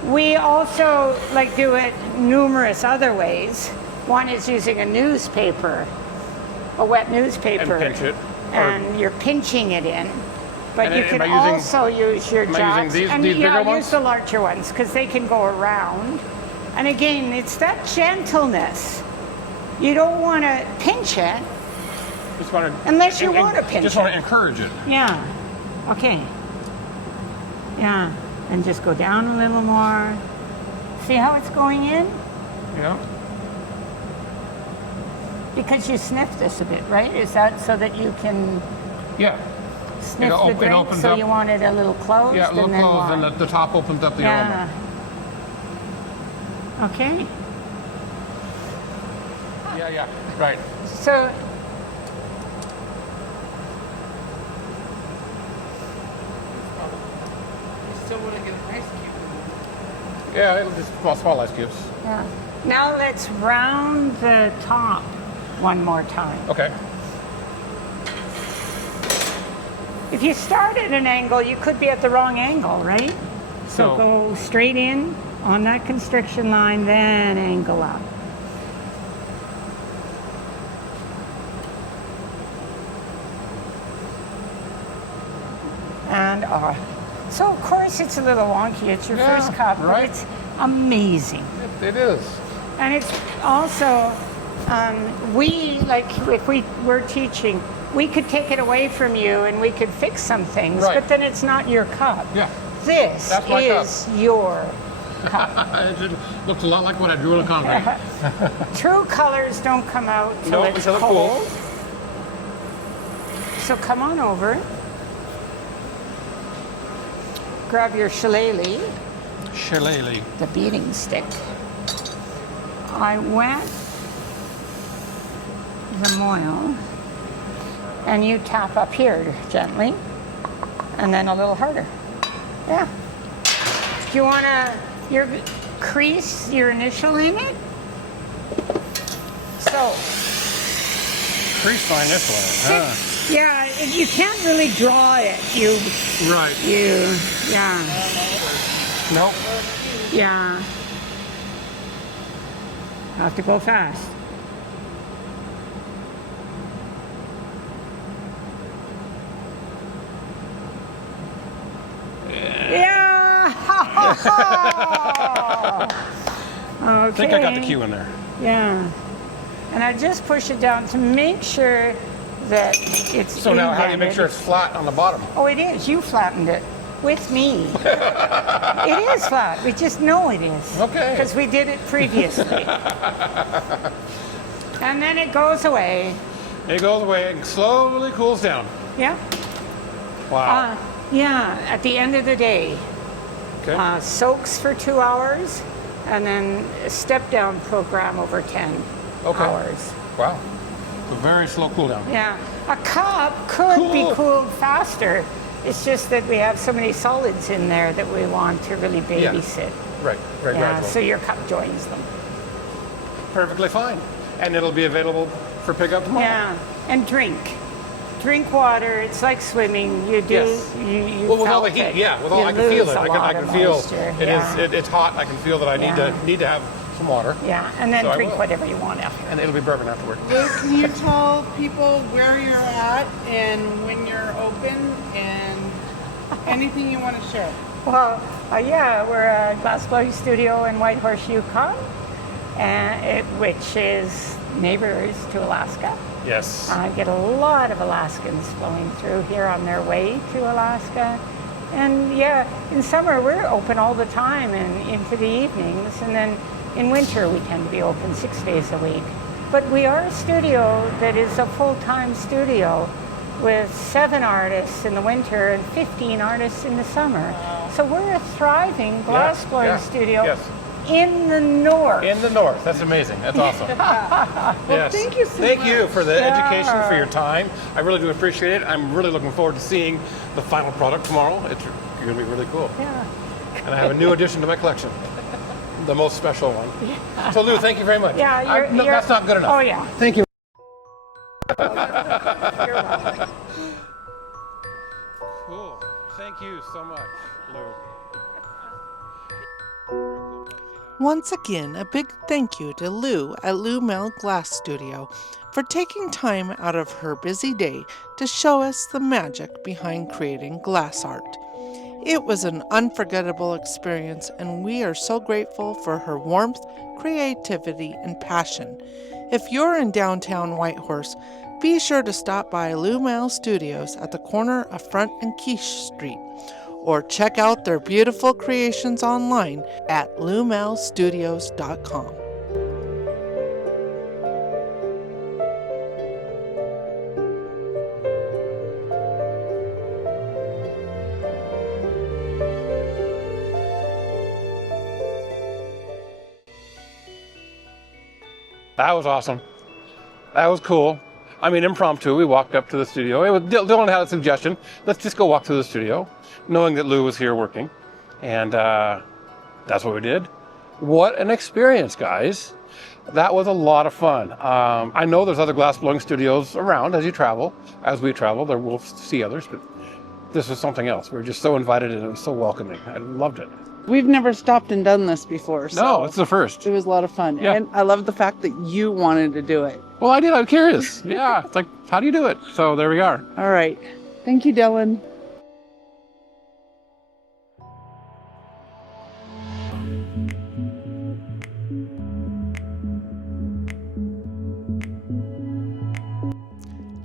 We also do it numerous other ways. One is using a newspaper, a wet newspaper. And pinch it. And you're pinching it in. But And you can also use your am I jacks. using these bigger ones? Use the larger ones because they can go around. And again, it's that gentleness. You don't want to pinch it Just want to, unless you want to pinch just it. want to encourage it. Yeah. Okay. Yeah. And just go down a little more. See how it's going in? Yeah. Because you sniff this a bit, right? Is that so that you can Yeah. sniff It the drink? opens So up. you want it a little closed? Yeah, a little and then closed, and wide? the top opens up the aroma. Yeah. Okay. Yeah, right. So You still want to get an ice cube. Yeah, it'll just small ice cubes. yeah. Now let's round the top one more time. Okay. If you start at an angle, you could be at the wrong angle, right? So So- go straight in on that constriction line, then angle up. And so of course it's a little wonky. It's your Yeah, first cup, but right. it's amazing. It is. And it's also, we, like, if we were teaching, we could take it away from you and we could fix some things, Right. but then it's not your cup. Yeah. This That's my cup. is your cup. It looks a lot like what I drew in a concrete. True colors don't come out till No, it's until it's cold. cold. So come on over. Grab your shillelagh, Shillelagh. the beating stick. I wet the moil, and you tap up here gently, and then a little harder. Yeah. Do you want to crease your initial in it? So, Crease my initial in it. yeah, you can't really draw it. Right. Yeah, Nope. yeah. Have to go fast. Yeah. Okay. I think I got the cue in there. Yeah. And I just push it down to make sure that it's So now how do you make indented. sure it's flat on the bottom? Oh, it is. You flattened it with me. It is flat. We just know it is. Okay. Because we did it previously. And then it goes away. It goes away and slowly cools down. Yeah. Wow. Yeah. At the end of the day, Okay. soaks for 2 hours, and then a step down program over 10 Okay. hours. Wow. A very slow cool down. Yeah. A cup could be Cool. cooled faster. It's just that we have so many solids in there that we want to really babysit. Right. Very Yeah, gradual. so your cup joins them. Perfectly fine. And it'll be available for pickup tomorrow. Yeah, and drink. Drink water. It's like swimming. You do. Yes. You Well, with all the felt heat, it. yeah. With all You I can feel lose it. a I lot can of feel moisture. it Yeah. is. It's hot. I can feel that I need to have some water. Yeah, and then So I drink will. whatever you want after. And it'll be bourbon afterward. Lou, can you tell people where you're at and when you're open and anything you want to share? Well, yeah, we're a glassblowing studio in Whitehorse, Yukon, which is neighbors to Alaska. Yes. I get a lot of Alaskans flowing through here on their way to Alaska. And yeah, in summer we're open all the time and into the evenings. And then in winter we tend to be open 6 days a week. But we are a studio that is a full-time studio with 7 artists in the winter and 15 artists in the summer. So we're a thriving glassblowing yeah, studio yes. in the north. In the north. That's amazing. That's awesome. Yes. thank you so Thank you much. for the education, for Yeah. your time. I really do appreciate it. I'm really looking forward to seeing the final product tomorrow. It's going to be really cool. Yeah. And I have a new addition to my collection. The most special one. So Lou, thank you very much. Yeah, No, that's not good enough. Oh yeah. Thank you. You're welcome. Cool. Thank you so much, Lou. Once again, a big thank you to Lou at Lou Mel Glass Studio for taking time out of her busy day to show us the magic behind creating glass art. It was an unforgettable experience, and we are so grateful for her warmth, creativity, and passion. If you're in downtown Whitehorse, be sure to stop by Lumel Studios at the corner of Front and Quiche Street, or check out their beautiful creations online at lumelstudios.com. That was awesome. That was cool. I mean, impromptu, we walked up to the studio. It was, Dylan had a suggestion. Let's just go walk to the studio, knowing that Lou was here working. And that's what we did. What an experience, guys. That was a lot of fun. I know there's other glass blowing studios around as you travel. As we travel, there we'll see others, but this was something else. We were just so invited and it was so welcoming. I loved it. We've never stopped and done this before. So No, it's the first. it was a lot of fun. Yeah. And I love the fact that you wanted to do it. Well, I did. I'm curious. Yeah, it's like, how do you do it? So there we are. All right. Thank you, Dylan.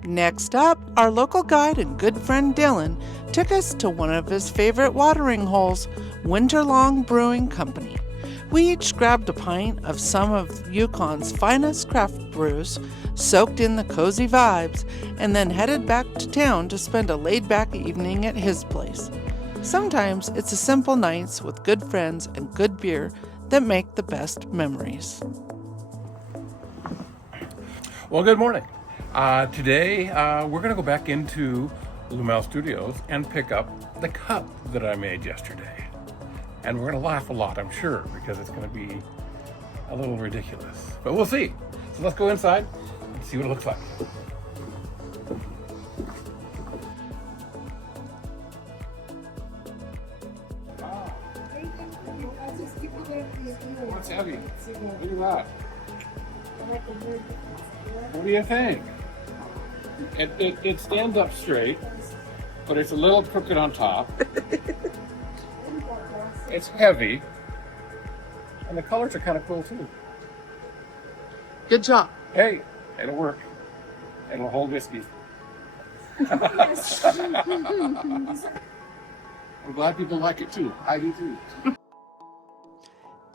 Next up, our local guide and good friend Dylan took us to one of his favorite watering holes, Winterlong Brewing Company. We each grabbed a pint of some of Yukon's finest craft brews, soaked in the cozy vibes, and then headed back to town to spend a laid-back evening at his place. Sometimes it's the simple nights with good friends and good beer that make the best memories. Well, good morning. Today, we're going to go back into Lumel Studios and pick up the cup that I made yesterday. And we're going to laugh a lot, I'm sure, because it's going to be a little ridiculous. But we'll see. So let's go inside and see what it looks like. Oh, it's heavy. Look at that. What do you think? It stands up straight, but it's a little crooked on top. It's heavy, and the colors are kind of cool too. Good job. Hey, it'll work. It'll hold whiskey. I'm glad people like it too. I do too.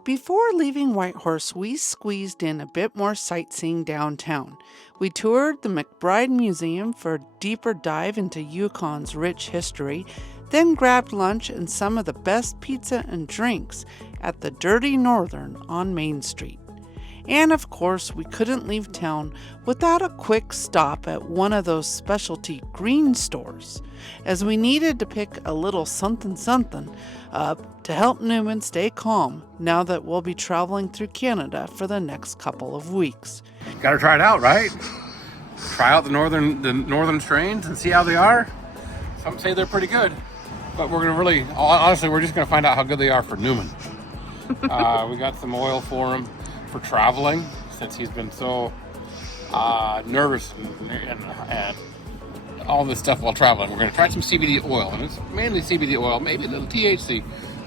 Before leaving Whitehorse, we squeezed in a bit more sightseeing downtown. We toured the McBride Museum for a deeper dive into Yukon's rich history, then grabbed lunch and some of the best pizza and drinks at the Dirty Northern on Main Street. And of course, we couldn't leave town without a quick stop at one of those specialty green stores, as we needed to pick a little something up to help Newman stay calm now that we'll be traveling through Canada for the next couple of weeks. Gotta try it out, right? Try out the northern strains and see how they are. Some say they're pretty good, but we're gonna honestly, we're just gonna find out how good they are for Newman. We got some oil for him for traveling, since he's been so nervous and all this stuff while traveling. We're going to try some CBD oil, and it's mainly CBD oil, maybe a little THC,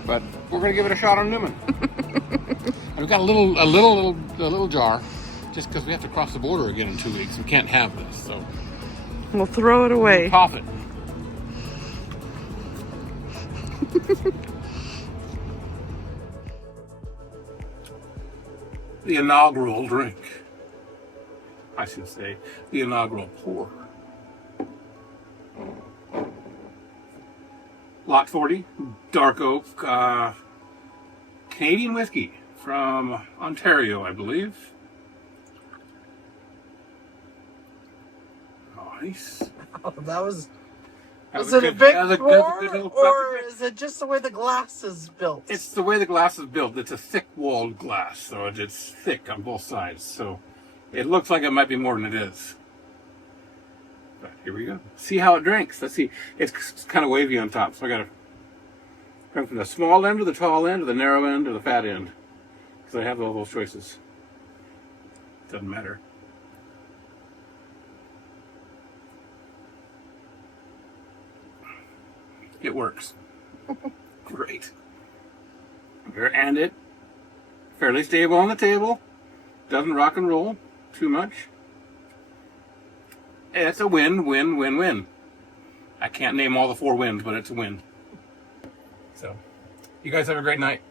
but we're going to give it a shot on Newman. And we've got a little jar, just because we have to cross the border again in 2 weeks. We can't have this, so We'll throw it away. cough it. The inaugural drink. I should say, the inaugural pour. Lot 40, dark oak, Canadian whiskey from Ontario, I believe. Nice. Oh, that was... That Was was it a good. big That was a pour, good little- or is it just the way the glass is built? It's the way the glass is built. It's a thick-walled glass, so it's thick on both sides. So it looks like it might be more than it is. But here we go. See how it drinks. Let's see. It's kind of wavy on top, so I got to come from the small end to the tall end, or the narrow end, or the fat end, because I have all those choices. Doesn't matter. It works. Great. And it fairly stable on the table. Doesn't rock and roll. too much. It's a win, win, win, win. I can't name all the 4 wins, but it's a win. So, you guys have a great night.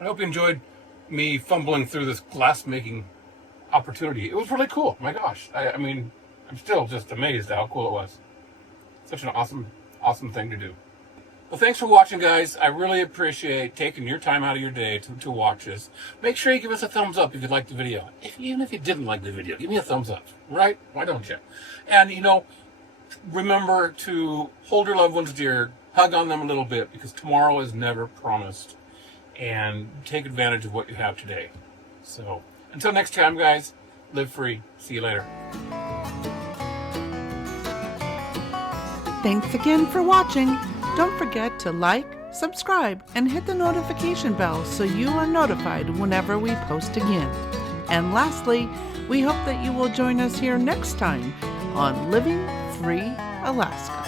I hope you enjoyed me fumbling through this glass making opportunity. It was really cool. My gosh. I mean, I'm still just amazed at how cool it was. Such an awesome thing to do. Well, thanks for watching, guys. I really appreciate taking your time out of your day to watch this. Make sure you give us a thumbs up if you liked the video. Even if you didn't like the video, give me a thumbs up, right? Why don't you? And, remember to hold your loved ones dear, hug on them a little bit, because tomorrow is never promised. And take advantage of what you have today. So, until next time, guys, live free. See you later. Thanks again for watching. Don't forget to like, subscribe, and hit the notification bell so you are notified whenever we post again. And lastly, we hope that you will join us here next time on Living Free Alaska.